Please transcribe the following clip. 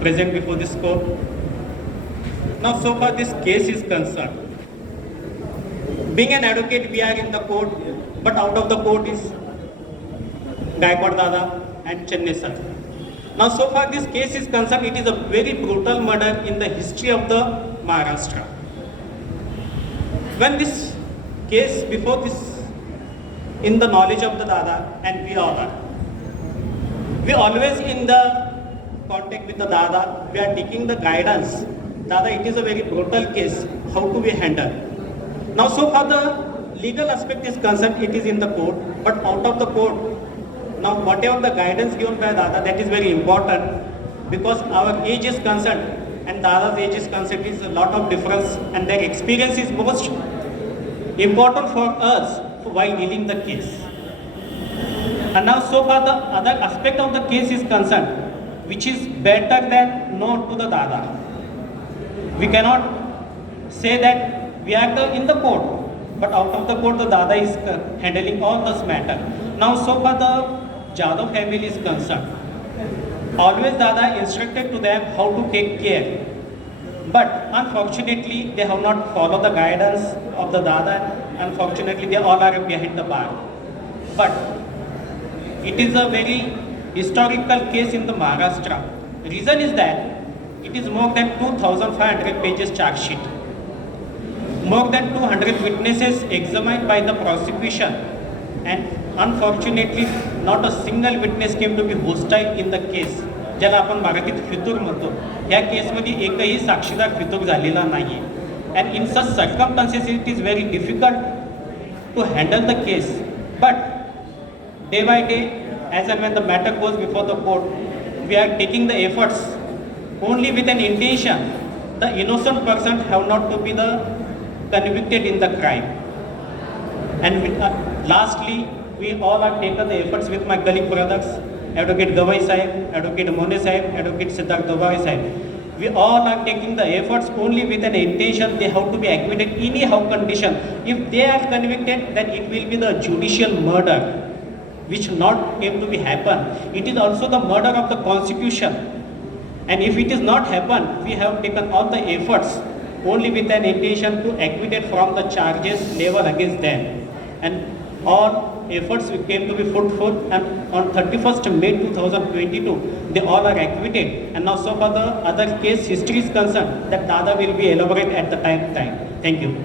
present before this court. Now, so far this case is concerned, being an advocate, we are in the court, but out of the court is Gaikwad Dada and Chennai sir. Now, so far this case is concerned, it is a very brutal murder in the history of the Maharashtra. When this case, before this, in the knowledge of the Dada, and we all are, we always in the contact with the Dada, we are taking the guidance. Dada, it is a very brutal case, how to be handled. Now, so far the legal aspect is concerned, it is in the court, but out of the court, now whatever the guidance given by Dada, that is very important, because our age is concerned and Dada's age is concerned, is a lot of difference, and their experience is most important for us while dealing the case. And now so far the other aspect of the case is concerned, which is better than known to the Dada. We cannot say that we are in the court, but out of the court the Dada is handling all this matter. Now so far the Jadhav family is concerned, always Dada instructed to them how to take care. But unfortunately, they have not followed the guidance of the Dada. Unfortunately, they all are behind the bar. But it is a very historical case in the Maharashtra. Reason is that it is more than 2,500 pages charge sheet. More than 200 witnesses examined by the prosecution, and unfortunately, not a single witness came to be hostile in the case. ज्याला आपण मराठीत फितूर म्हणतो, या केसमध्ये एकही साक्षीदार फितूर झालेला नाही. And in such circumstances, it is very difficult to handle the case. But day by day, as and when the matter goes before the court, we are taking the efforts only with an intention. The innocent person have not to be the convicted in the crime. And lastly, we all are taken the efforts with my colleague brothers, Advocate Gawai Sahib, Advocate Mone Sahib, Advocate Siddharth Dubey Sahib. We all are taking the efforts only with an intention. They have to be acquitted anyhow condition. If they are convicted, then it will be the judicial murder, which not able to be happen. It is also the murder of the constitution. And if it is not happen, we have taken all the efforts only with an intention to acquitted from the charges level against them. And all efforts came to be fruitful, and on 31st May 2022, they all are acquitted. And now so far the other case history is concerned, that Dada will be elaborated at the time. Thank you.